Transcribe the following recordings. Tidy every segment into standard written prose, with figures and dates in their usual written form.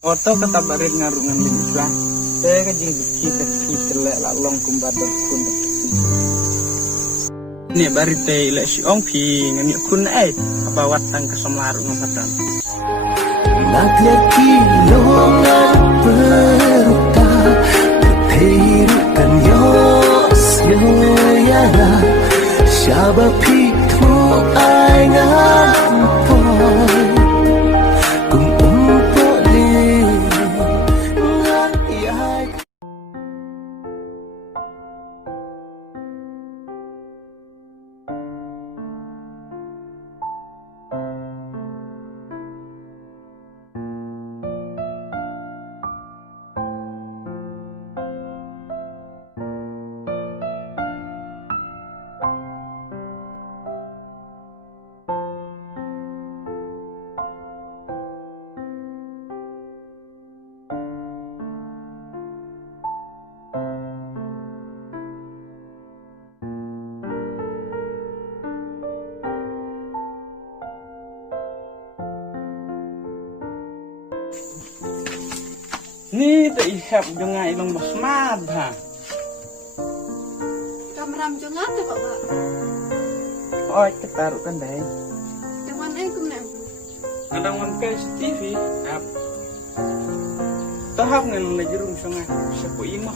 Oto kata barit ngarungan linislah. Saya kajing kita telek long kumbar dan kun. Ni barit ilek si ong pi ngani kun apa watang kesemlarung ngapatan. Nakler kilongan peruta Terhirukan yos yoyara Syaba pitu aingan poy Kung umpoli ngan yai Ni tak ihap dengan ilong basmad ha. Kameram jangan tu bapak. Oh, ketarukan deh. Yang mana aku nak? Kadang mampir TV, hap. Tahap ngan lejerum sungai, sepo imah.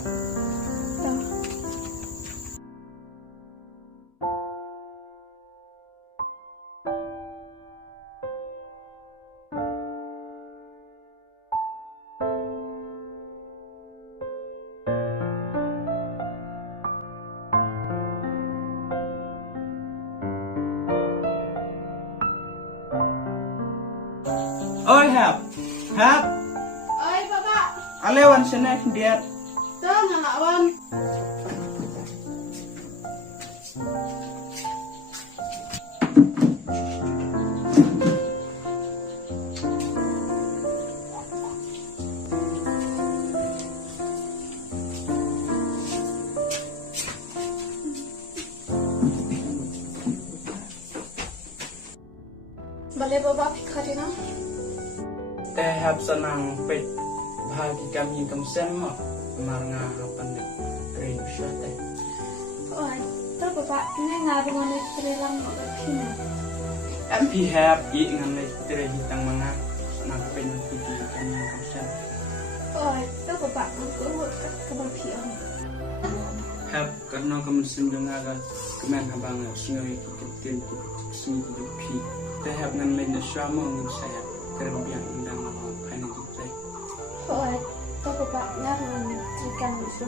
Oi hap, Oi bapak. alewan senek dia. Jangan lawan. Boleh bapak fikir na? Hap senang pet bahagi kami kamsen mo. Maranga hapan deh. Rain shot eh. Oi, tu bapak ni ngarungan istri lang mo kapina. Tapi hap ngan letre hitang mga napen piti kami kamsen. Oi, tu bapak aku buat kebapian. Hap karena kamsen dengan agak kemen habang sungai kitin sini pi. Hap ngan letre sama ngan saya kerja yang undang apa kain kita. Oi, tu bapak ngarungan ikan itu.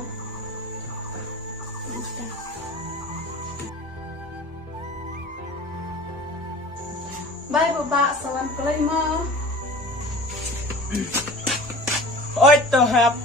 Bye bapak, salam kelima. Oi to hap.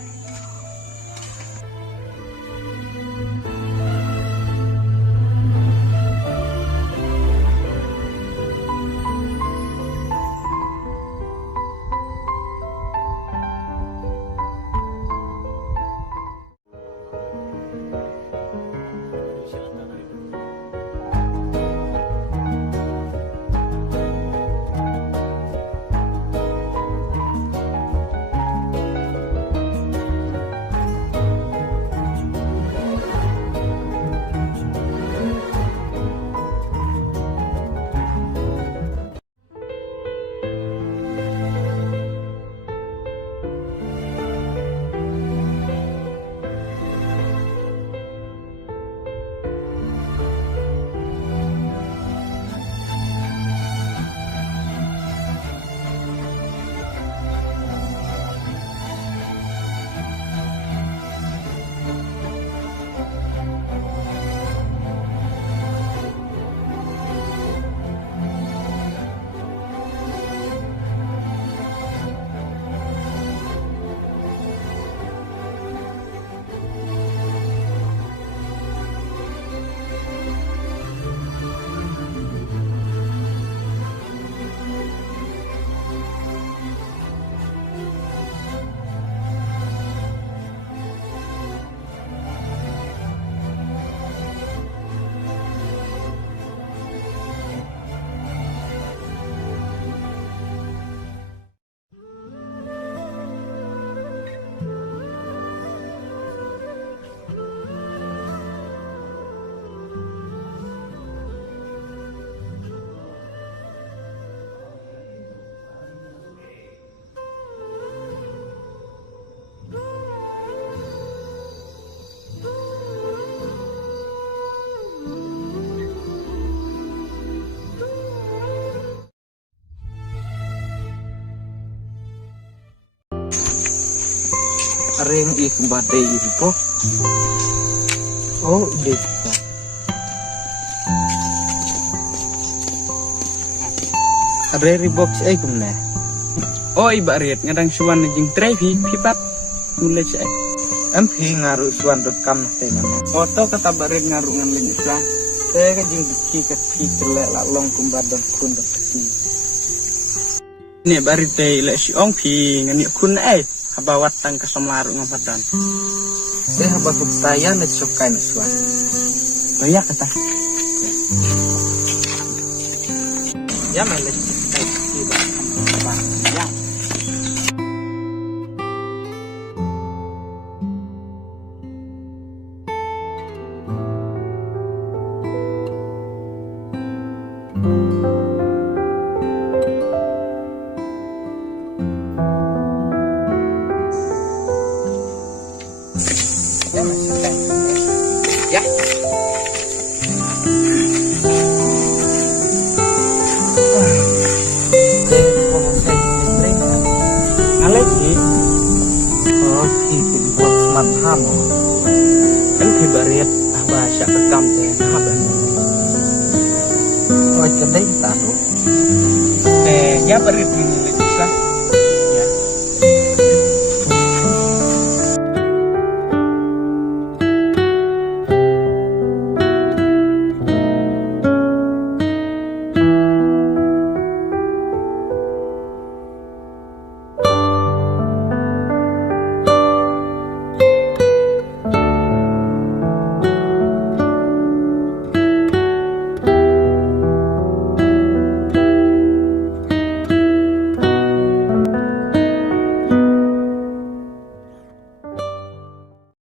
Areng ik badai iripo. Oh, ide. Are ribox ay kumna. Oh iba ret ngadang suan jing tray pipat mulai saya. Ampi ngaru suan dot kam tenan. Oto kata baret ngaru ngan lin islam. Saya ka jing ki ka ki celek la long kumbat don kun dot ki. Ni barit teh le si ong pi ngani kun habawat tang kasomlaru ngapadan. Saya haba kutaya na sokai na suan. Banyak kata. Ya mele. Ya. Ya. Ngalai sih. Oh, itu buat smart ham. Kan kibaret bahasa rekam teh haban. Oh, jadi taruh. Ya barit ini